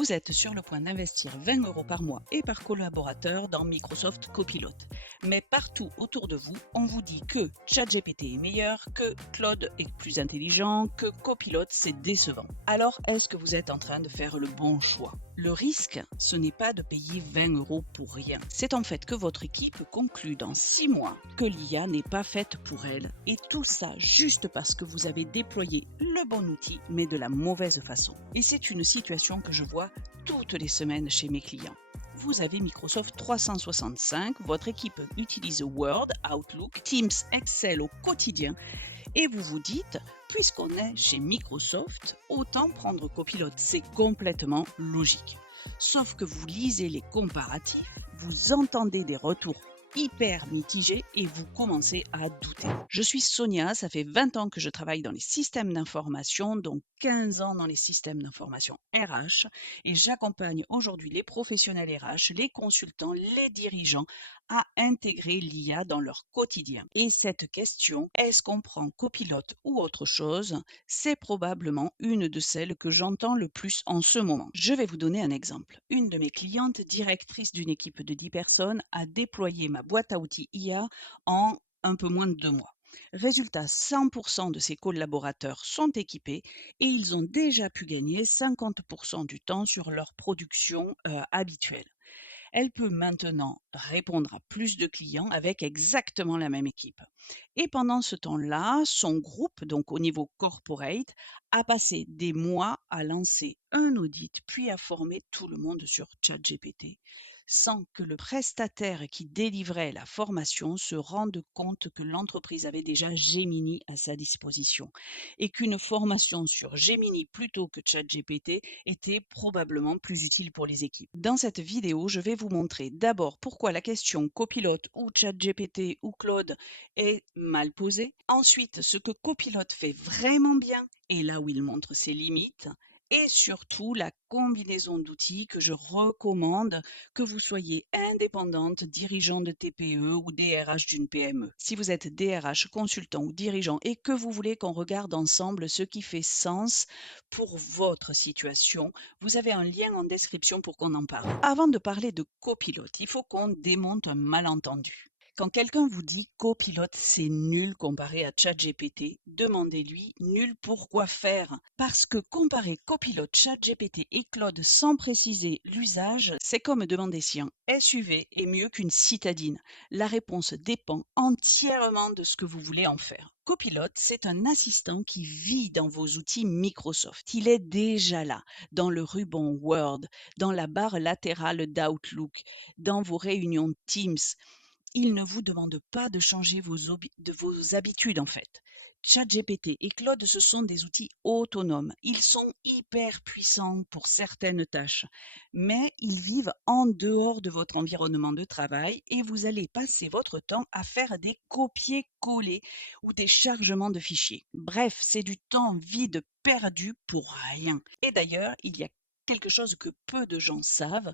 Vous êtes sur le point d'investir 20 euros par mois et par collaborateur dans Microsoft Copilot. Mais partout autour de vous, on vous dit que ChatGPT est meilleur, que Claude est plus intelligent, que Copilot c'est décevant. Alors, est-ce que vous êtes en train de faire le bon choix? Le risque, ce n'est pas de payer 20 euros pour rien. C'est en fait que votre équipe conclut dans 6 mois que l'IA n'est pas faite pour elle. Et tout ça juste parce que vous avez déployé le bon outil, mais de la mauvaise façon. Et c'est une situation que je vois toutes les semaines chez mes clients. Vous avez Microsoft 365, votre équipe utilise Word, Outlook, Teams, Excel au quotidien et vous vous dites, puisqu'on est chez Microsoft, autant prendre Copilot, c'est complètement logique. Sauf que vous lisez les comparatifs, vous entendez des retours hyper mitigés et vous commencez à douter. Je suis Sonia, ça fait 20 ans que je travaille dans les systèmes d'information, donc 15 ans dans les systèmes d'information RH et j'accompagne aujourd'hui les professionnels RH, les consultants, les dirigeants à intégrer l'IA dans leur quotidien. Et cette question, est-ce qu'on prend Copilot ou autre chose, c'est probablement une de celles que j'entends le plus en ce moment. Je vais vous donner un exemple. Une de mes clientes, directrice d'une équipe de 10 personnes, a déployé ma boîte à outils IA en un peu moins de 2 mois. Résultat, 100% de ses collaborateurs sont équipés et ils ont déjà pu gagner 50% du temps sur leur production habituelle. Elle peut maintenant répondre à plus de clients avec exactement la même équipe. Et pendant ce temps-là, son groupe, donc au niveau corporate, a passé des mois à lancer un audit, puis à former tout le monde sur ChatGPT, sans que le prestataire qui délivrait la formation se rende compte que l'entreprise avait déjà Gemini à sa disposition et qu'une formation sur Gemini plutôt que ChatGPT était probablement plus utile pour les équipes. Dans cette vidéo, je vais vous montrer d'abord pourquoi la question Copilote ou ChatGPT ou Claude est mal posée. Ensuite, ce que Copilot fait vraiment bien et là où il montre ses limites. Et surtout, la combinaison d'outils que je recommande que vous soyez indépendante, dirigeant de TPE ou DRH d'une PME. Si vous êtes DRH, consultant ou dirigeant et que vous voulez qu'on regarde ensemble ce qui fait sens pour votre situation, vous avez un lien en description pour qu'on en parle. Avant de parler de copilote, il faut qu'on démonte un malentendu. Quand quelqu'un vous dit copilote, c'est nul comparé à ChatGPT, demandez-lui nul pourquoi faire. Parce que comparer copilote, ChatGPT et Claude sans préciser l'usage, c'est comme demander si un SUV est mieux qu'une citadine. La réponse dépend entièrement de ce que vous voulez en faire. Copilot, c'est un assistant qui vit dans vos outils Microsoft. Il est déjà là, dans le ruban Word, dans la barre latérale d'Outlook, dans vos réunions Teams. Il ne vous demande pas de changer vos habitudes en fait. ChatGPT et Claude, ce sont des outils autonomes. Ils sont hyper puissants pour certaines tâches, mais ils vivent en dehors de votre environnement de travail et vous allez passer votre temps à faire des copier-coller ou des chargements de fichiers. Bref, c'est du temps vide perdu pour rien. Et d'ailleurs, il y a quelque chose que peu de gens savent,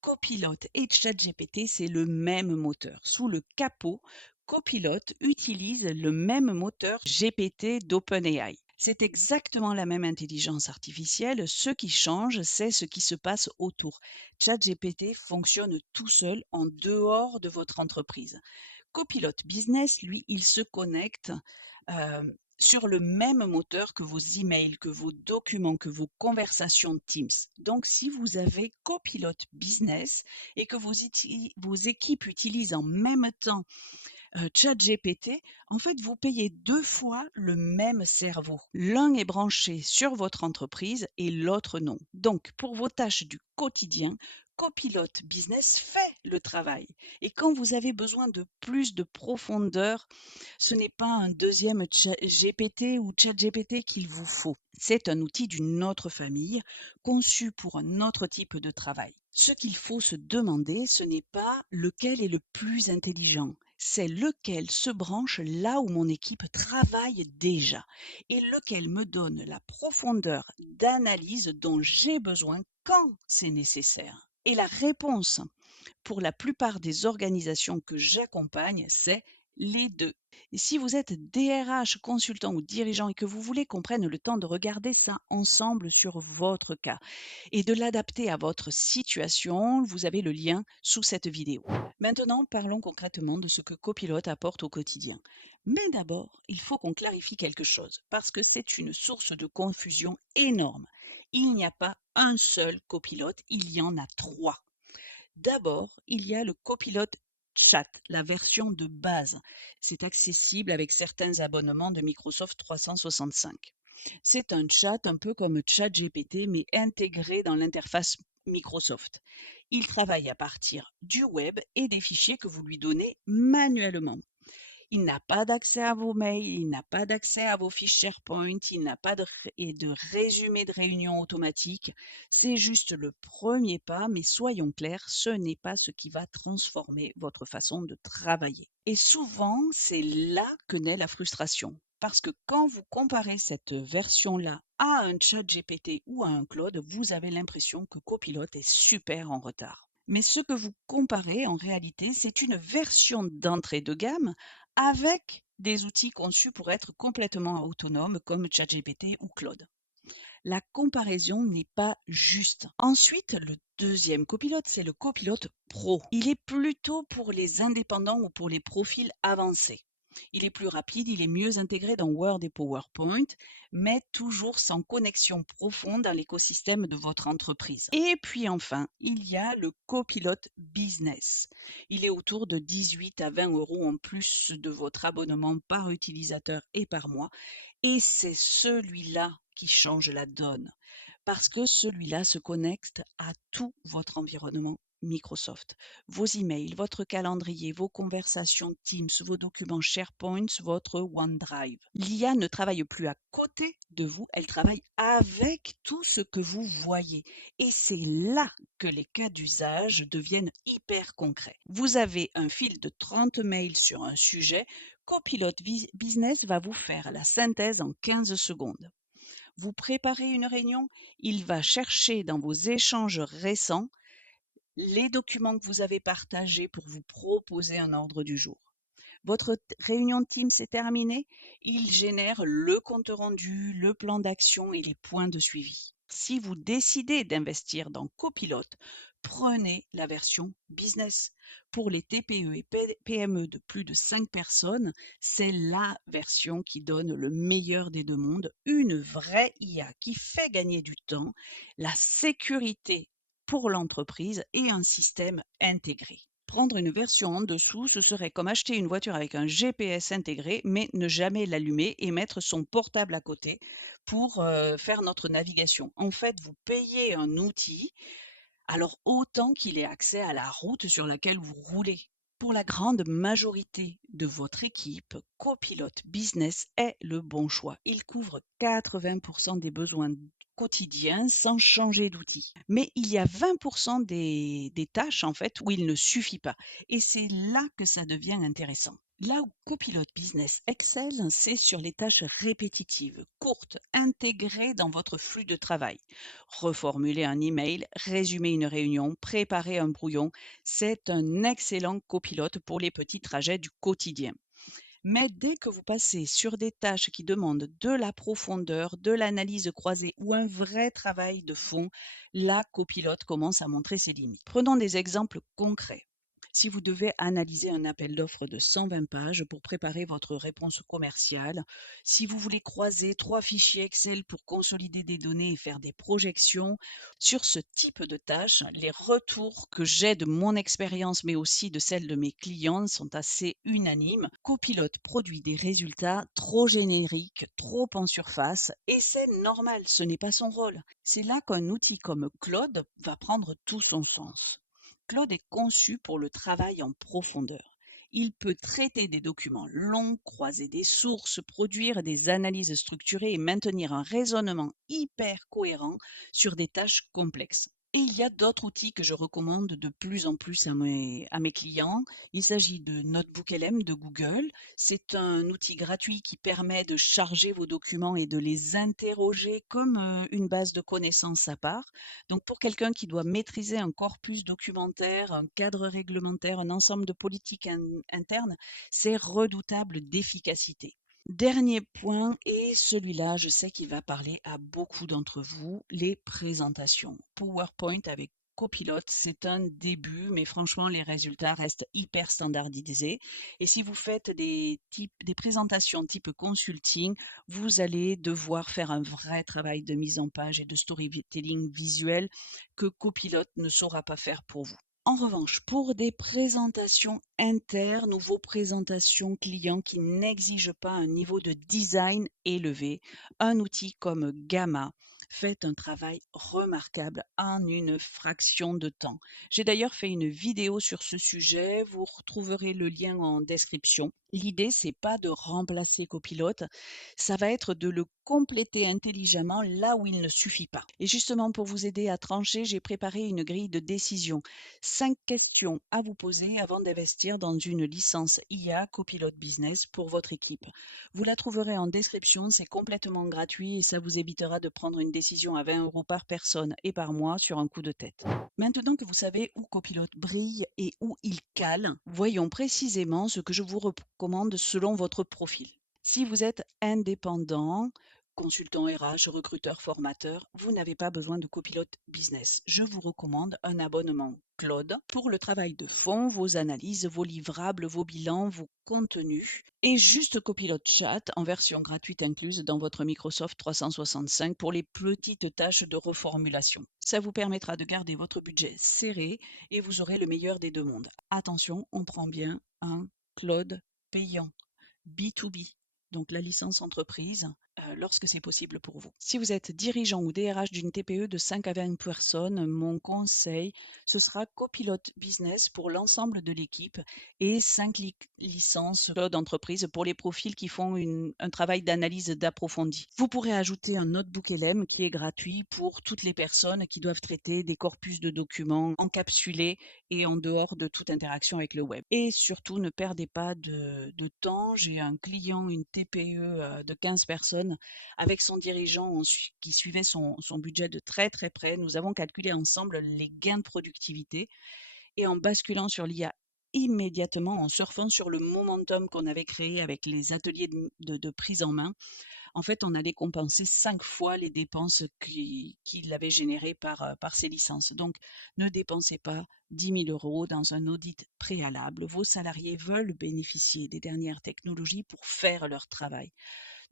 Copilot et ChatGPT, c'est le même moteur. Sous le capot, Copilot utilise le même moteur GPT d'OpenAI. C'est exactement la même intelligence artificielle. Ce qui change, c'est ce qui se passe autour. ChatGPT fonctionne tout seul en dehors de votre entreprise. Copilot Business, lui, il se connecte euh, sur le même moteur que vos emails, que vos documents, que vos conversations Teams. Donc, si vous avez Copilot Business et que vos équipes utilisent en même temps ChatGPT, en fait, vous payez 2 fois le même cerveau. L'un est branché sur votre entreprise et l'autre non. Donc, pour vos tâches du quotidien, Copilot Business fait le travail. Et quand vous avez besoin de plus de profondeur, ce n'est pas un deuxième GPT ou ChatGPT qu'il vous faut. C'est un outil d'une autre famille, conçu pour un autre type de travail. Ce qu'il faut se demander, ce n'est pas lequel est le plus intelligent, c'est lequel se branche là où mon équipe travaille déjà et lequel me donne la profondeur d'analyse dont j'ai besoin quand c'est nécessaire. Et la réponse pour la plupart des organisations que j'accompagne, c'est Les deux. Et si vous êtes DRH, consultant ou dirigeant et que vous voulez qu'on prenne le temps de regarder ça ensemble sur votre cas et de l'adapter à votre situation, vous avez le lien sous cette vidéo. Maintenant, parlons concrètement de ce que Copilot apporte au quotidien. Mais d'abord, il faut qu'on clarifie quelque chose parce que c'est une source de confusion énorme. Il n'y a pas un seul copilote, il y en a trois. D'abord, il y a le copilote Chat, la version de base. C'est accessible avec certains abonnements de Microsoft 365. C'est un chat un peu comme ChatGPT, mais intégré dans l'interface Microsoft. Il travaille à partir du web et des fichiers que vous lui donnez manuellement. Il n'a pas d'accès à vos mails, il n'a pas d'accès à vos fiches SharePoint, il n'a pas de résumé de réunion automatique. C'est juste le premier pas, mais soyons clairs, ce n'est pas ce qui va transformer votre façon de travailler. Et souvent, c'est là que naît la frustration. Parce que quand vous comparez cette version-là à un chat GPT ou à un Claude, vous avez l'impression que Copilot est super en retard. Mais ce que vous comparez, en réalité, c'est une version d'entrée de gamme avec des outils conçus pour être complètement autonomes comme ChatGPT ou Claude. La comparaison n'est pas juste. Ensuite, le deuxième copilote, c'est le copilote pro. Il est plutôt pour les indépendants ou pour les profils avancés. Il est plus rapide, il est mieux intégré dans Word et PowerPoint, mais toujours sans connexion profonde dans l'écosystème de votre entreprise. Et puis enfin, il y a le copilote business. Il est autour de 18 à 20 euros en plus de votre abonnement par utilisateur et par mois. Et c'est celui-là qui change la donne, parce que celui-là se connecte à tout votre environnement Microsoft. Vos emails, votre calendrier, vos conversations Teams, vos documents SharePoint, votre OneDrive. L'IA ne travaille plus à côté de vous, elle travaille avec tout ce que vous voyez. Et c'est là que les cas d'usage deviennent hyper concrets. Vous avez un fil de 30 mails sur un sujet, Copilot Business va vous faire la synthèse en 15 secondes. Vous préparez une réunion, il va chercher dans vos échanges récents les documents que vous avez partagés pour vous proposer un ordre du jour. Votre réunion de Teams est terminée, il génère le compte rendu, le plan d'action et les points de suivi. Si vous décidez d'investir dans Copilot, prenez la version business. Pour les TPE et PME de plus de 5 personnes, c'est la version qui donne le meilleur des deux mondes, une vraie IA qui fait gagner du temps, la sécurité pour l'entreprise et un système intégré. Prendre une version en dessous, ce serait comme acheter une voiture avec un GPS intégré, mais ne jamais l'allumer et mettre son portable à côté pour faire notre navigation. En fait, vous payez un outil, alors autant qu'il ait accès à la route sur laquelle vous roulez. Pour la grande majorité de votre équipe, Copilot Business est le bon choix. Il couvre 80% des besoins quotidiens sans changer d'outil. Mais il y a 20% des tâches en fait où il ne suffit pas. Et c'est là que ça devient intéressant. Là où Copilot Business excelle, c'est sur les tâches répétitives, courtes, intégrées dans votre flux de travail. Reformuler un email, résumer une réunion, préparer un brouillon, c'est un excellent copilote pour les petits trajets du quotidien. Mais dès que vous passez sur des tâches qui demandent de la profondeur, de l'analyse croisée ou un vrai travail de fond, la copilote commence à montrer ses limites. Prenons des exemples concrets. Si vous devez analyser un appel d'offres de 120 pages pour préparer votre réponse commerciale, si vous voulez croiser 3 fichiers Excel pour consolider des données et faire des projections, sur ce type de tâches, les retours que j'ai de mon expérience, mais aussi de celle de mes clients, sont assez unanimes. Copilot produit des résultats trop génériques, trop en surface, et c'est normal, ce n'est pas son rôle. C'est là qu'un outil comme Claude va prendre tout son sens. Claude est conçu pour le travail en profondeur. Il peut traiter des documents longs, croiser des sources, produire des analyses structurées et maintenir un raisonnement hyper cohérent sur des tâches complexes. Et il y a d'autres outils que je recommande de plus en plus à mes clients. Il s'agit de Notebook LM de Google. C'est un outil gratuit qui permet de charger vos documents et de les interroger comme une base de connaissances à part. Donc pour quelqu'un qui doit maîtriser un corpus documentaire, un cadre réglementaire, un ensemble de politiques internes, c'est redoutable d'efficacité. Dernier point, et celui-là, je sais qu'il va parler à beaucoup d'entre vous, les présentations. PowerPoint avec Copilot, c'est un début, mais franchement, les résultats restent hyper standardisés. Et si vous faites des présentations type consulting, vous allez devoir faire un vrai travail de mise en page et de storytelling visuel que Copilot ne saura pas faire pour vous. En revanche, pour des présentations internes ou vos présentations clients qui n'exigent pas un niveau de design élevé, un outil comme Gamma fait un travail remarquable en une fraction de temps. J'ai d'ailleurs fait une vidéo sur ce sujet, vous retrouverez le lien en description. L'idée, c'est pas de remplacer Copilot, ça va être de le compléter intelligemment là où il ne suffit pas. Et justement, pour vous aider à trancher, j'ai préparé une grille de décision. 5 questions à vous poser avant d'investir dans une licence IA Copilot Business pour votre équipe. Vous la trouverez en description, c'est complètement gratuit et ça vous évitera de prendre une décision à 20 € par personne et par mois sur un coup de tête. Maintenant que vous savez où Copilot brille et où il cale, voyons précisément ce que je vous recommande selon votre profil. Si vous êtes indépendant, consultant RH, recruteur, formateur, vous n'avez pas besoin de Copilot Business. Je vous recommande un abonnement Claude pour le travail de fond, vos analyses, vos livrables, vos bilans, vos contenus et juste Copilot Chat en version gratuite incluse dans votre Microsoft 365 pour les petites tâches de reformulation. Ça vous permettra de garder votre budget serré et vous aurez le meilleur des deux mondes. Attention, on prend bien un Claude payant. B2B, donc la licence entreprise, lorsque c'est possible pour vous. Si vous êtes dirigeant ou DRH d'une TPE de 5 à 20 personnes, mon conseil, ce sera Copilot Business pour l'ensemble de l'équipe et 5 licences d'entreprise pour les profils qui font un travail d'analyse d'approfondi. Vous pourrez ajouter un notebook LM qui est gratuit pour toutes les personnes qui doivent traiter des corpus de documents encapsulés et en dehors de toute interaction avec le web. Et surtout, ne perdez pas de temps. J'ai un client, une TPE de 15 personnes, avec son dirigeant qui suivait son budget de très très près. Nous avons calculé ensemble les gains de productivité et en basculant sur l'IA immédiatement, en surfant sur le momentum qu'on avait créé avec les ateliers de prise en main, en fait, on allait compenser 5 fois les dépenses qu'il avait générées par ces licences. Donc, ne dépensez pas 10 000 € dans un audit préalable. Vos salariés veulent bénéficier des dernières technologies pour faire leur travail.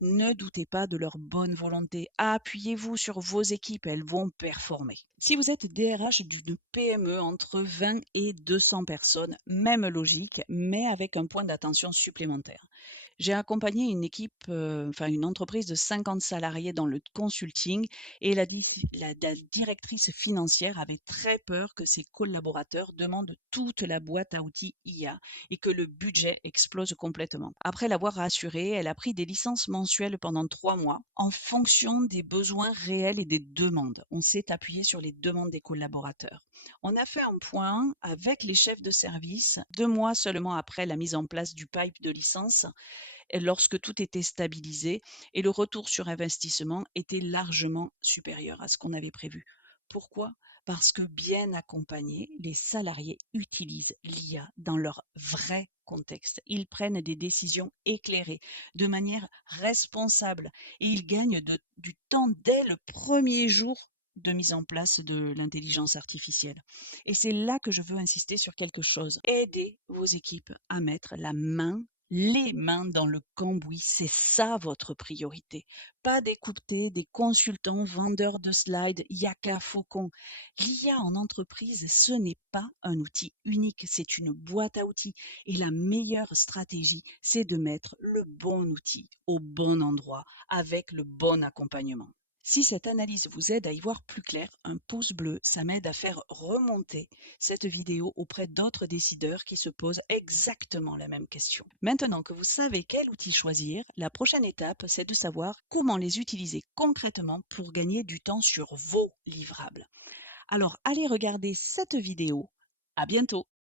Ne doutez pas de leur bonne volonté. Appuyez-vous sur vos équipes, elles vont performer. Si vous êtes DRH d'une PME entre 20 et 200 personnes, même logique, mais avec un point d'attention supplémentaire. J'ai accompagné une équipe, une entreprise de 50 salariés dans le consulting et la directrice financière avait très peur que ses collaborateurs demandent toute la boîte à outils IA et que le budget explose complètement. Après l'avoir rassurée, elle a pris des licences mensuelles pendant 3 mois en fonction des besoins réels et des demandes. On s'est appuyé sur les demandes des collaborateurs. On a fait un point avec les chefs de service 2 mois seulement après la mise en place du pipe de licence lorsque tout était stabilisé et le retour sur investissement était largement supérieur à ce qu'on avait prévu. Pourquoi? Parce que bien accompagnés, les salariés utilisent l'IA dans leur vrai contexte. Ils prennent des décisions éclairées, de manière responsable et ils gagnent du temps dès le premier jour de mise en place de l'intelligence artificielle. Et c'est là que je veux insister sur quelque chose. Aidez vos équipes à mettre les mains dans le cambouis, c'est ça votre priorité. Pas d'écouter des consultants vendeurs de slides, yaka faucon. L'IA en entreprise, ce n'est pas un outil unique, c'est une boîte à outils. Et la meilleure stratégie, c'est de mettre le bon outil au bon endroit, avec le bon accompagnement. Si cette analyse vous aide à y voir plus clair, un pouce bleu, ça m'aide à faire remonter cette vidéo auprès d'autres décideurs qui se posent exactement la même question. Maintenant que vous savez quel outil choisir, la prochaine étape, c'est de savoir comment les utiliser concrètement pour gagner du temps sur vos livrables. Alors allez regarder cette vidéo. À bientôt!